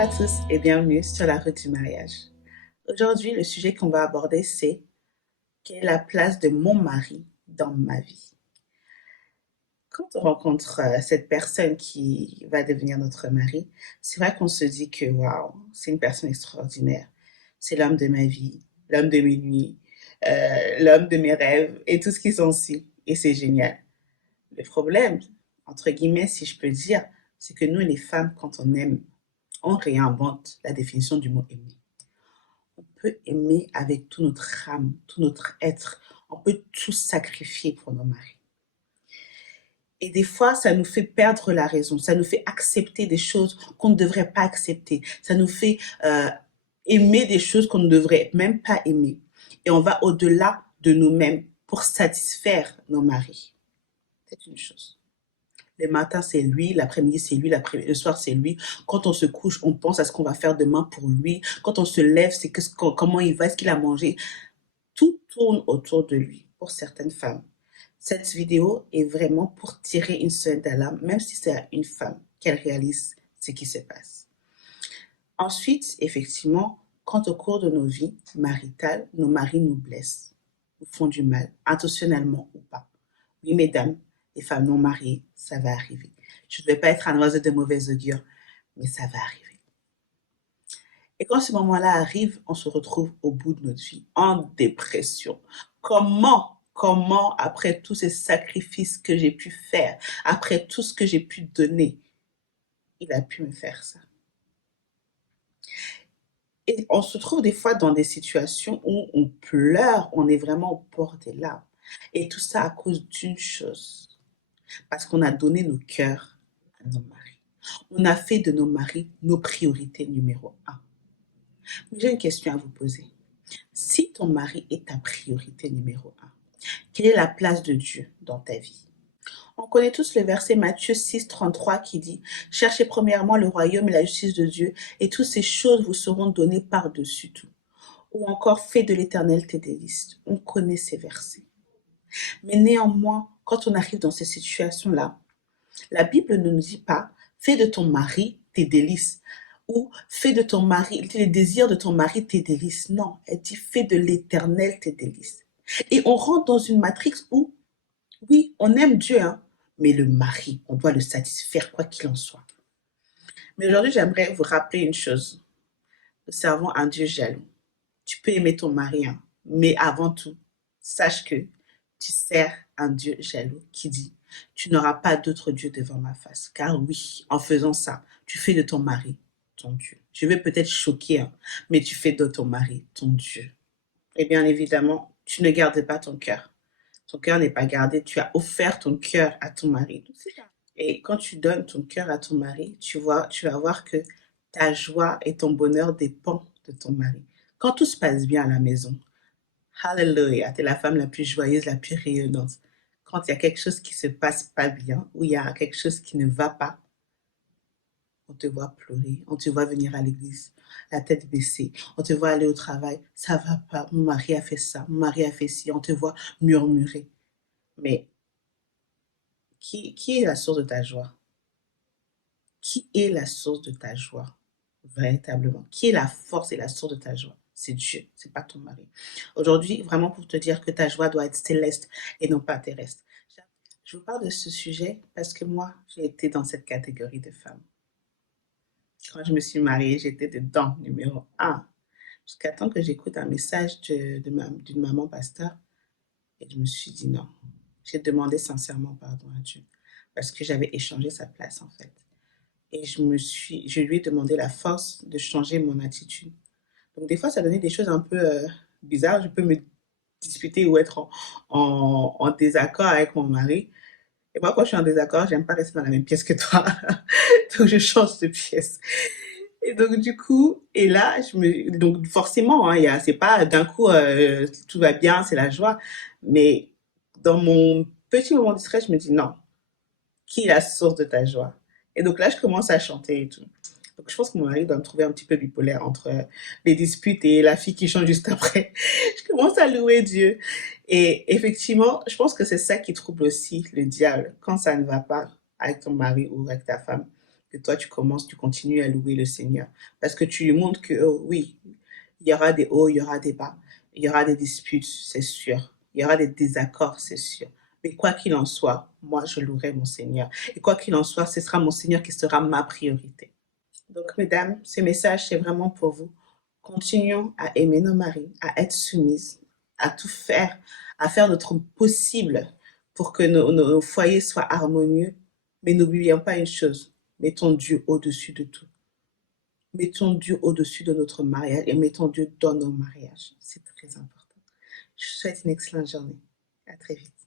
à tous et bienvenue sur la route du mariage. Aujourd'hui, le sujet qu'on va aborder, c'est quelle est la place de mon mari dans ma vie? Quand on rencontre cette personne qui va devenir notre mari, c'est vrai qu'on se dit que waouh, c'est une personne extraordinaire. C'est l'homme de ma vie, l'homme de mes nuits, l'homme de mes rêves et tout ce qui s'ensuit. Et c'est génial. Le problème, entre guillemets, si je peux dire, c'est que nous, les femmes, quand on aime, on réinvente la définition du mot aimer. On peut aimer avec tout notre âme, tout notre être. On peut tout sacrifier pour nos maris. Et des fois, ça nous fait perdre la raison. Ça nous fait accepter des choses qu'on ne devrait pas accepter. Ça nous fait aimer des choses qu'on ne devrait même pas aimer. Et on va au-delà de nous-mêmes pour satisfaire nos maris. C'est une chose. Le matin, c'est lui, l'après-midi, c'est lui, le soir, c'est lui. Quand on se couche, on pense à ce qu'on va faire demain pour lui. Quand on se lève, c'est comment il va, est-ce qu'il a mangé. Tout tourne autour de lui pour certaines femmes. Cette vidéo est vraiment pour tirer une sonnette d'alarme, même si c'est à une femme qu'elle réalise ce qui se passe. Ensuite, effectivement, quand au cours de nos vies maritales, nos maris nous blessent, nous font du mal, intentionnellement ou pas. Oui, mesdames, les femmes non mariées, ça va arriver. Je ne vais pas être un oiseau de mauvaise augure, mais ça va arriver. Et quand ce moment-là arrive, on se retrouve au bout de notre vie, en dépression. Comment, après tous ces sacrifices que j'ai pu faire, après tout ce que j'ai pu donner, il a pu me faire ça? Et on se trouve des fois dans des situations où on pleure, on est vraiment au bord des larmes. Et tout ça à cause d'une chose. Parce qu'on a donné nos cœurs à nos maris. On a fait de nos maris nos priorités numéro un. J'ai une question à vous poser. Si ton mari est ta priorité numéro un, quelle est la place de Dieu dans ta vie? On connaît tous le verset Matthieu 6, 33 qui dit « Cherchez premièrement le royaume et la justice de Dieu, et toutes ces choses vous seront données par-dessus tout. » Ou encore « Fais de l'éternel tes délices. » On connaît ces versets. Mais néanmoins, quand on arrive dans ces situations-là, la Bible ne nous dit pas « Fais de ton mari tes délices » ou « Fais de ton mari, les désirs de ton mari tes délices ». Non, elle dit « Fais de l'éternel tes délices ». Et on rentre dans une matrix où, oui, on aime Dieu, hein, mais le mari, on doit le satisfaire quoi qu'il en soit. Mais aujourd'hui, j'aimerais vous rappeler une chose. Nous servons un Dieu jaloux. Tu peux aimer ton mari, hein, mais avant tout, sache que tu sers un Dieu jaloux qui dit « Tu n'auras pas d'autre Dieu devant ma face. » Car oui, en faisant ça, tu fais de ton mari ton Dieu. Je vais peut-être choquer, hein, mais tu fais de ton mari ton Dieu. Et bien évidemment, tu ne gardes pas ton cœur. Ton cœur n'est pas gardé, tu as offert ton cœur à ton mari. Et quand tu donnes ton cœur à ton mari, tu vas voir que ta joie et ton bonheur dépendent de ton mari. Quand tout se passe bien à la maison, hallelujah, tu es la femme la plus joyeuse, la plus rayonnante. Quand il y a quelque chose qui se passe pas bien, ou il y a quelque chose qui ne va pas, on te voit pleurer, on te voit venir à l'église, la tête baissée, on te voit aller au travail, ça va pas, mon mari a fait ça, mon mari a fait ci, on te voit murmurer. Mais qui est la source de ta joie? Qui est la source de ta joie? Véritablement. Qui est la force et la source de ta joie? C'est Dieu, c'est pas ton mari. Aujourd'hui, vraiment pour te dire que ta joie doit être céleste et non pas terrestre. Je vous parle de ce sujet parce que moi, j'ai été dans cette catégorie de femmes. Quand je me suis mariée, j'étais dedans, numéro un. Jusqu'à temps que j'écoute un message d'une maman pasteur et je me suis dit non. J'ai demandé sincèrement pardon à Dieu parce que j'avais échangé sa place en fait. Et je lui ai demandé la force de changer mon attitude. Donc des fois, ça donnait des choses un peu bizarres. Je peux me disputer ou être en désaccord avec mon mari. Et moi, quand je suis en désaccord, j'aime pas rester dans la même pièce que toi. Donc je change de pièce. Et donc du coup, et là, donc forcément, hein, c'est pas d'un coup tout va bien, c'est la joie. Mais dans mon petit moment discret, je me dis non. Qui est la source de ta joie? Et donc là, je commence à chanter et tout. Donc je pense que mon mari doit me trouver un petit peu bipolaire entre les disputes et la fille qui chante juste après. Je commence à louer Dieu. Et effectivement, je pense que c'est ça qui trouble aussi le diable quand ça ne va pas avec ton mari ou avec ta femme. que toi, tu continues à louer le Seigneur. Parce que tu lui montres que, oh, oui, il y aura des hauts, il y aura des bas, il y aura des disputes, c'est sûr. Il y aura des désaccords, c'est sûr. Mais quoi qu'il en soit, moi, je louerai mon Seigneur. Et quoi qu'il en soit, ce sera mon Seigneur qui sera ma priorité. Donc, mesdames, ce message, c'est vraiment pour vous. Continuons à aimer nos maris, à être soumises, à tout faire, à faire notre possible pour que nos foyers soient harmonieux. Mais n'oublions pas une chose, mettons Dieu au-dessus de tout. Mettons Dieu au-dessus de notre mariage et mettons Dieu dans nos mariages. C'est très important. Je vous souhaite une excellente journée. À très vite.